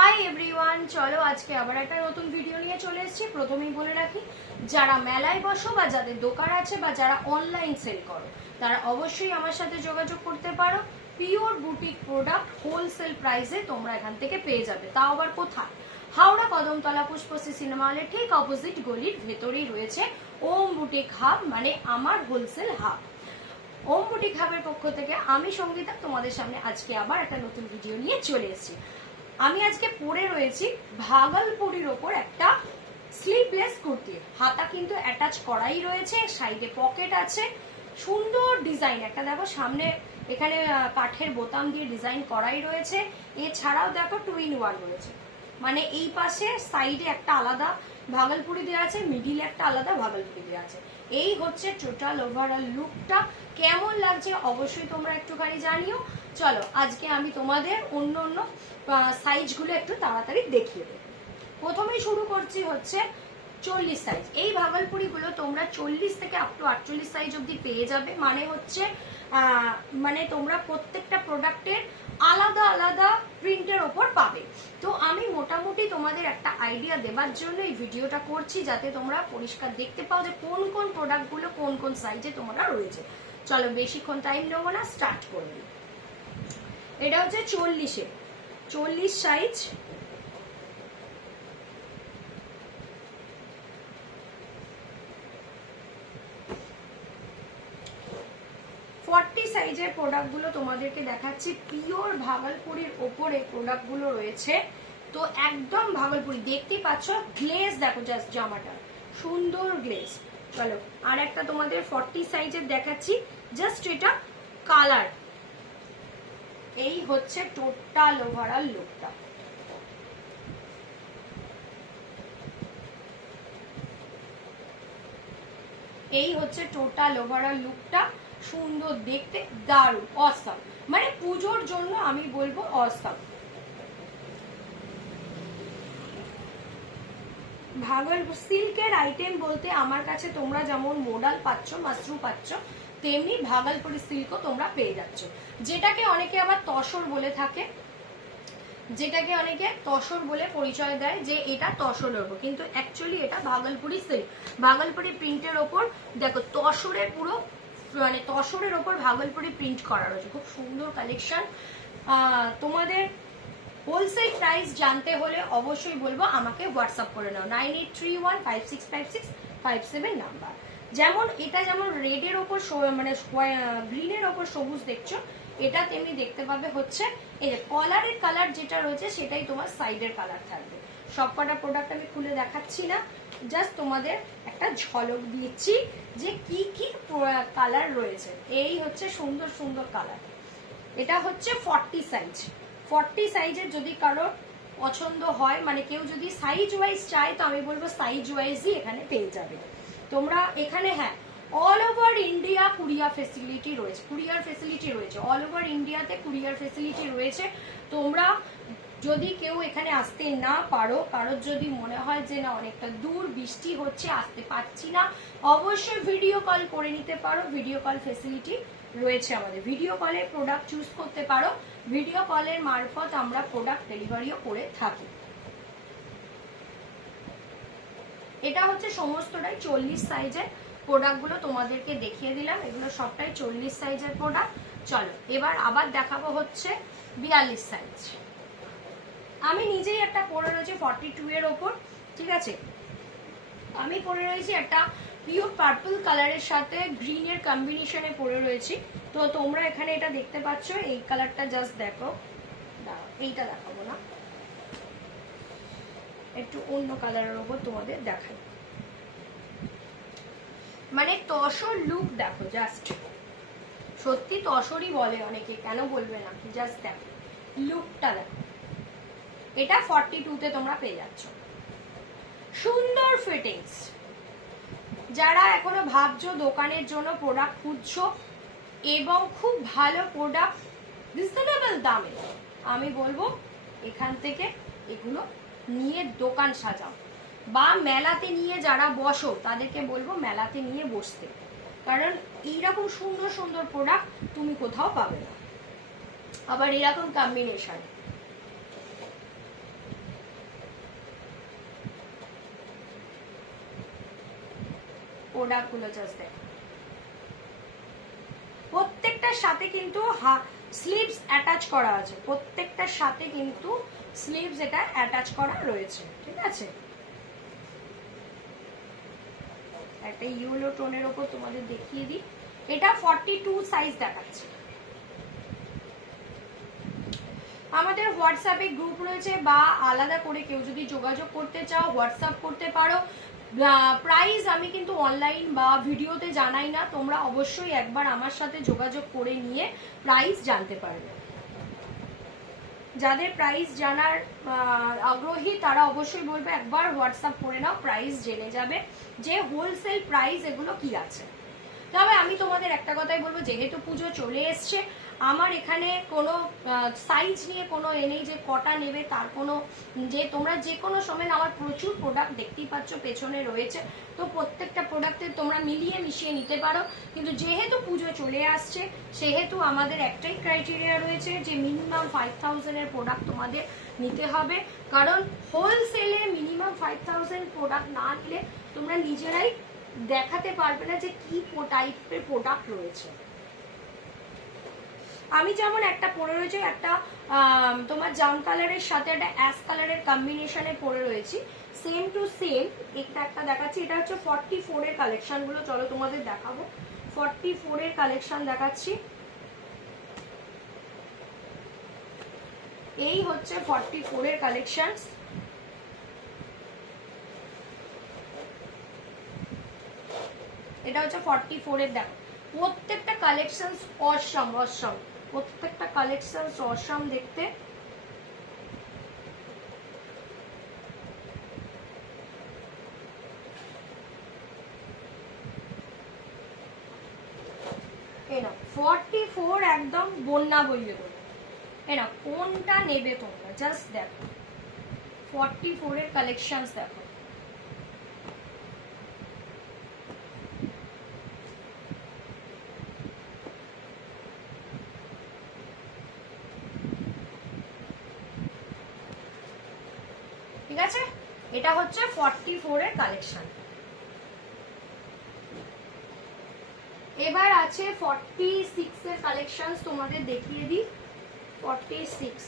Hi everyone চলো আজকে আবার একটা নতুন ভিডিও নিয়ে চলে এসেছি। প্রথমেই বলে রাখি, যারা মেলায় বসো বা যাদের দোকান আছে বা যারা অনলাইন সেল করো, তারা অবশ্যই আমার সাথে যোগাযোগ করতে পারো। পিওর বুটিক প্রোডাক্ট হোলসেল প্রাইসে তোমরা এখান থেকে পেয়ে যাবে। তাও আবার কোথায়? হাওড়া কদমতলা পুষ্পশ্রী সিনেমা হলের ঠিক অপোজিট গলির ভেতরেই রয়েছে ওম বুটিক হাব মানে আমার হোলসেল হাব ওম বুটিক হাবের পক্ষ থেকে আমি সঙ্গীতা, তোমাদের সামনে আজকে আবার একটা নতুন ভিডিও নিয়ে চলে এসেছি। আমি আজকে পরে রয়েছি ভাগলপুরির ওপর একটা স্লিভলেস কুর্তি। হাতা কিন্তু অ্যাটাচ করাই রয়েছে সাইডে পকেট আছে। সুন্দর ডিজাইন একটা দেখো সামনে এখানে কাঠের বোতাম দিয়ে ডিজাইন করাই রয়েছে। এছাড়াও দেখো টু ইন ওয়ান রয়েছে। মানে এই পাশে সাইডে একটা আলাদা ভাগলপুরি দেওয়া আছে মিডিল একটা আলাদা ভাগলপুরি দেওয়া আছে। এই হচ্ছে টোটাল ওভারঅল লুকটা কেমন লাগছে অবশ্যই তোমরা একটুখানি জানিও। চলো, আজকে আমি তোমাদের অন্য অন্য সাইজগুলো একটু তাড়াতাড়ি দেখিয়ে দেবো। প্রথমেই শুরু করছি হচ্ছে চল্লিশ সাইজ এই ভাগলপুরিগুলো তোমরা চল্লিশ থেকে আপ টু আটচল্লিশ সাইজ অবধি পেয়ে যাবে। মানে হচ্ছে মানে তোমরা প্রত্যেকটা প্রোডাক্টের আলাদা আলাদা প্রিন্টের ওপর পাবে। তো আমি মোটামুটি তোমাদের একটা আইডিয়া দেবার জন্য এই ভিডিওটা করছি, যাতে তোমরা পরিষ্কার দেখতে পাও যে কোন কোন প্রোডাক্টগুলো কোন কোন সাইজে তোমরা রয়েছে। চলো বেশিক্ষণ টাইম নেব না স্টার্ট করে দিই। এটা হচ্ছে চল্লিশে চল্লিশ সাইজ ফর্টি সাইজের প্রোডাক্টগুলো তোমাদেরকে দেখাচ্ছি। পিওর ভাগলপুরির ওপরে প্রোডাক্টগুলো রয়েছে। তো একদম ভাগলপুরি। দেখতেই পাচ্ছ গ্লেজ দেখো জাস্ট জামাটা। সুন্দর গ্লেজ চলো আর একটা তোমাদের ফর্টি সাইজের দেখাচ্ছি। জাস্ট এটা কালার এই হচ্ছে টোটাল ওভারঅল লুকটা এই হচ্ছে টোটাল ওভারঅল লুকটা সুন্দর, দেখতে দারুণ অসাম মানে পুজোর জন্য আমি বলব অসাম ভাগল সিল্কের আইটেম বলতে আমার কাছে তোমরা যেমন মোডাল পাচ্ছ মাশরু পাচ্ছ, তেমনি ভাগলপুরি সিল্কও তোমরা পেয়ে যাচ্ছ। যেটাকে অনেকে আবার তসর বলে থাকে। যেটাকে অনেকে তসর বলে পরিচয় দেয় যে এটা তসর ওপর কিন্তু অ্যাকচুয়ালি এটা ভাগলপুরি সিল্ক ভাগলপুরি প্রিন্টের ওপর, দেখো, তসরের পুরো মানে তসরের ওপর ভাগলপুরি প্রিন্ট করা রয়েছে। খুব সুন্দর কালেকশন তোমাদের হোলসেল প্রাইস জানতে হলে অবশ্যই বলব, আমাকে হোয়াটসঅ্যাপ করে নাও। Nine eight three one five six five six five seven number যেমন, এটা যেমন রেডের ওপর মানে গ্রিনের ওপর সবুজ দেখছ, এটা তেমনি দেখতে পাবে হচ্ছে, এই যে কলারের কালার যেটা রয়েছে, সেটাই তোমার সাইডের কালার থাকবে। সব কটা প্রোডাক্ট আমি খুলে দেখাচ্ছি না জাস্ট তোমাদের একটা ঝলক দিচ্ছি যে কি কি কালার রয়েছে। এই হচ্ছে সুন্দর সুন্দর কালার এটা হচ্ছে ফর্টি সাইজ ফর্টি সাইজের যদি কারোর পছন্দ হয় মানে কেউ যদি সাইজ ওয়াইজ চায়, তো আমি বলব সাইজ ওয়াইজই এখানে পেয়ে যাবে। তোমরা এখানে হ্যাঁ all over India courier facility রয়েছে, কুরিয়ার ফেসিলিটি রয়েছে। অল ওভার ইন্ডিয়াতে কুরিয়ার ফেসিলিটি রয়েছে। তোমরা যদি কেউ এখানে আসতে না পারো, কারোর যদি মনে হয় যে না, অনেকটা দূর বৃষ্টি হচ্ছে, আসতে পারছি না, অবশ্যই ভিডিও কল করে নিতে পারো। ভিডিও কল ফেসিলিটি রয়েছে আমাদের। ভিডিও কলে প্রোডাক্ট চুজ করতে পারো। ভিডিও কলের মারফত আমরা প্রোডাক্ট ডেলিভারিও করে থাকি। এটা হচ্ছে সমস্তটাই চল্লিশ সাইজের প্রোডাক্টগুলো তোমাদেরকে দেখিয়ে দিলাম। এগুলো সবটাই চল্লিশ সাইজের প্রোডাক্ট চলো, এবার আবার দেখাবো হচ্ছে বিয়াল্লিশ সাইজ আমি নিজেই একটা পরে রয়েছি ফর্টি টু এর ওপর, ঠিক আছে? আমি পরে রয়েছি একটা পিওর পার্পল কালারের সাথে গ্রিনের কম্বিনেশনে পরে রয়েছি। তো তোমরা এখানে এটা দেখতে পাচ্ছ, এই কালারটা জাস্ট দেখো। এইটা দেখাবো না। একটু অন্য কালারের ওপর তোমাদের দেখাই। মানে তসর লুক দেখো জাস্ট সত্যি তসরই বলে অনেকে, কেন বলবে না? জাস্ট দেখো। লুকটা দেখো। এটা ফর্টি টুতে তোমরা পেয়ে যাচ্ছ। সুন্দর ফিটিংস যারা এখনও ভাবছ দোকানের জন্য প্রোডাক্ট খুঁজছো এবং খুব ভালো প্রোডাক্ট রিজনেবল দামে, আমি বলব এখান থেকে এগুলো নিয়ে দোকান সাজাও। বা মেলাতে নিয়ে যারা বসো, তাদেরকে বলব মেলাতে নিয়ে বসতে। কারণ এইরকম সুন্দর সুন্দর প্রোডাক্ট তুমি কোথাও পাবে না। আবার এরকম কম্বিনেশন প্রোডাক্টগুলো জাস্ট দেখো। প্রত্যেকটার সাথে কিন্তু স্লিভস অ্যাটাচ করা আছে। প্রত্যেকটার সাথে কিন্তু স্লিভস এটা অ্যাটাচ করা রয়েছে, ঠিক আছে? একটা ইউলো টোনের ওপর তোমাদের দেখিয়ে দিই। এটা ফর্টি টু সাইজ দেখাচ্ছে। আমাদের হোয়াটসঅ্যাপে গ্রুপ রয়েছে বা আলাদা করে কেউ যদি যোগাযোগ করতে চাও হোয়াটসঅ্যাপ করতে পারো। প্রাইস আমি কিন্তু অনলাইন বা ভিডিওতে জানাই না, তোমরা অবশ্যই একবার আমার সাথে যোগাযোগ করে নিয়ে প্রাইস জানতে পারবে। যাদের প্রাইস জানার আগ্রহী, তারা অবশ্যই বলবে একবার হোয়াটসঅ্যাপ করে নাও প্রাইস জেনে যাবে যে হোলসেল প্রাইস এগুলো কি আছে। তবে আমি তোমাদের একটা কথাই বলব, যেহেতু পুজো চলে এসছে আমার এখানে কোনো সাইজ নিয়ে কোনো এ নেই যে কটা নেবে, তার কোনো যে তোমরা যে কোনো সময় আমার প্রচুর প্রোডাক্ট দেখতেই পাচ্ছ, পেছনে রয়েছে। তো প্রত্যেকটা প্রোডাক্টে তোমরা মিলিয়ে মিশিয়ে নিতে পারো। কিন্তু যেহেতু পুজো চলে আসছে, সেহেতু আমাদের একটাই ক্রাইটেরিয়া রয়েছে যে মিনিমাম ফাইভ থাউজেন্ডের প্রোডাক্ট তোমাদের নিতে হবে। কারণ হোলসেলে মিনিমাম ফাইভ থাউজেন্ড প্রোডাক্ট না নিলে তোমরা নিজেরাই দেখাতে পারবে না যে কি টাইপের প্রোডাক্ট রয়েছে। আমি যেমন একটা পরে রয়েছে, একটা তোমার জাম কালারের সাথে একটা অ্যাশ কালারের কম্বিনেশনে পরে রয়েছি। সেম টু সেম একটা একটা দেখাচ্ছি। এটা হচ্ছে ফর্টি ফোরের কালেকশনগুলো চলো তোমাদের দেখাবো। ফর্টি ফোরের কালেকশন দেখাচ্ছি। এই হচ্ছে ফর্টি ফোরের কালেকশন এটা হচ্ছে ফর্টি ফোরের দেখো প্রত্যেকটা কালেকশন অসম অসম। প্রত্যেকটা কালেকশন অসম দেখতে। ফোর একদম বন্যা কোনটা নেবে তোমরা? জাস্ট দেখো। ফর্টি ফোরের কালেকশন দেখো। ঠিক আছে? এটা হচ্ছে ফর্টি ফোর এর কালেকশন এবার আছে ফর্টি সিক্স এর কালেকশন তোমাদের দেখিয়ে দিই। ফর্টি সিক্স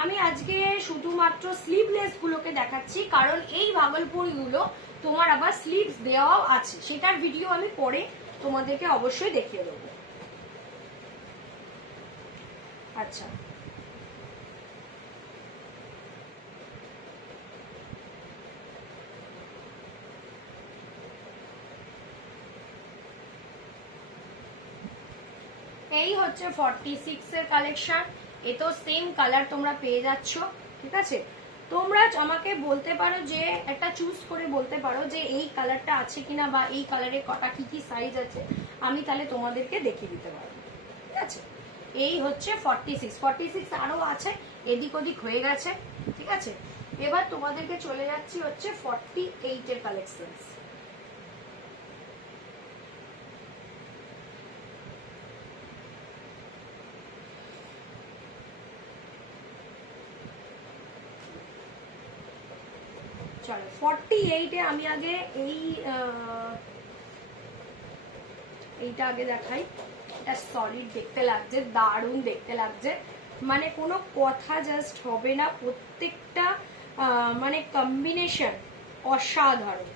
আমি আজকে শুধুমাত্র স্লিভলেস গুলোকে দেখাচ্ছি, কারণ এই ভাগলপুরগুলো তোমার আবার স্লিভস দেওয়াও আছে। সেটার ভিডিও আমি পরে তোমাদেরকে অবশ্যই দেখিয়ে দেবো। আচ্ছা। এই হচ্ছে ফর্টি সিক্স এর কালেকশন এ তো সেম কালার তোমরা পেয়ে যাচ্ছ, ঠিক আছে? তোমরা আমাকে বলতে পারো যে, একটা চুজ করে বলতে পারো যে, এই কালারটা আছে কিনা বা এই কালারের কটা কি কি সাইজ আছে, আমি তাহলে তোমাদেরকে দেখিয়ে দিতে পারব, ঠিক আছে? এই হচ্ছে ফর্টি সিক্স ফর্টি সিক্স আরও আছে, এদিক ওদিক হয়ে গেছে, ঠিক আছে? এবার তোমাদেরকে চলে যাচ্ছি হচ্ছে ফর্টি এইটের কালেকশনস চলো ফর্টি এইটে আমি আগে এই এইটা আগে দেখাই। এটা সলিড দেখতে লাগছে, দারুণ দেখতে লাগছে। মানে কোনো কথা জাস্ট হবে না, প্রত্যেকটা মানে কম্বিনেশন অসাধারণ।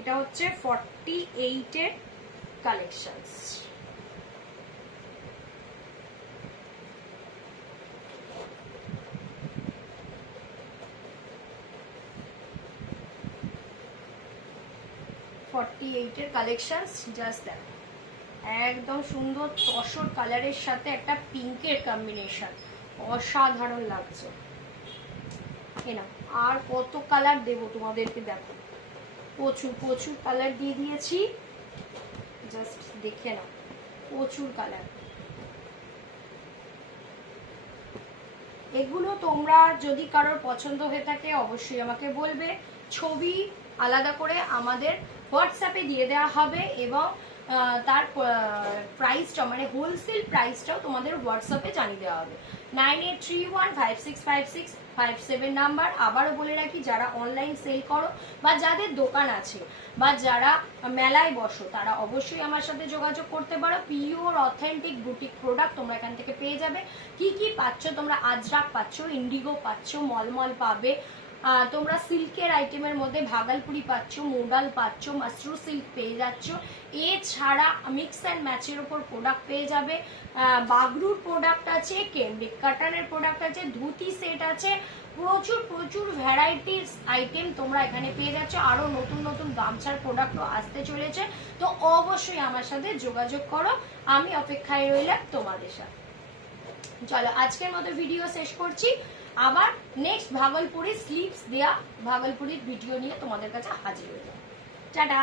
এটা হচ্ছে ফর্টি এইটের কালেকশনস ফর্টি এইটের জাস্ট একদম সুন্দর তসর কালারের সাথে একটা পিঙ্কের কম্বিনেশন অসাধারণ লাগছে। আর কত কালার দেবো তোমাদেরকে দেখো। প্রচুর প্রচুর কালার দিয়ে দিয়েছি। জাস্ট দেখে নাও, প্রচুর কালার এগুলো তোমরা যদি কারোর পছন্দ হয়ে থাকে, অবশ্যই আমাকে বলবে। ছবি আলাদা করে আমাদের হোয়াটসঅ্যাপে দিয়ে দেওয়া হবে এবং তার প্রাইসটা মানে হোলসেল প্রাইসটাও তোমাদের হোয়াটসঅ্যাপে জানিয়ে দেওয়া হবে। Nine eight three one five six five six five seven number আবারও বলে রাখি, যারা অনলাইন সেল করো বা যাদের দোকান আছে বা যারা মেলায় বসো, তারা অবশ্যই আমার সাথে যোগাযোগ করতে পারো। পিওর অথেন্টিক বুটিক প্রোডাক্ট তোমরা এখান থেকে পেয়ে যাবে। কি কি পাচ্ছ তোমরা? আজরাক পাচ্ছ ইন্ডিগো পাচ্ছ, মলমল পাবে তোমরা সিল্কের আইটেমের মধ্যে ভাগালপুরি পাচ্ছ, মোডাল পাচ্ছ মাসরু সিল্ক পেয়ে যাচ্ছ। এছাড়া মিক্স অ্যান্ড ম্যাচের ওপর প্রোডাক্ট পেয়ে যাবে। বাগরুর প্রোডাক্ট আছে, কেমব্রিক কাটানের প্রোডাক্ট আছে, ধুতি সেট আছে। প্রচুর প্রচুর ভ্যারাইটির আইটেম তোমরা এখানে পেয়ে যাচ্ছ। আরও নতুন নতুন গামছার প্রোডাক্টও আসতে চলেছে। তো অবশ্যই আমার সাথে যোগাযোগ করো। আমি অপেক্ষায় রইলাম তোমাদের সাথে। চলো, আজকের মতো ভিডিও শেষ করছি। আবার নেক্সট ভাগলপুরি স্লিপস দেয়া ভাগলপুরির ভিডিও নিয়ে তোমাদের কাছে হাজির হয়ে যাবে। টাটা!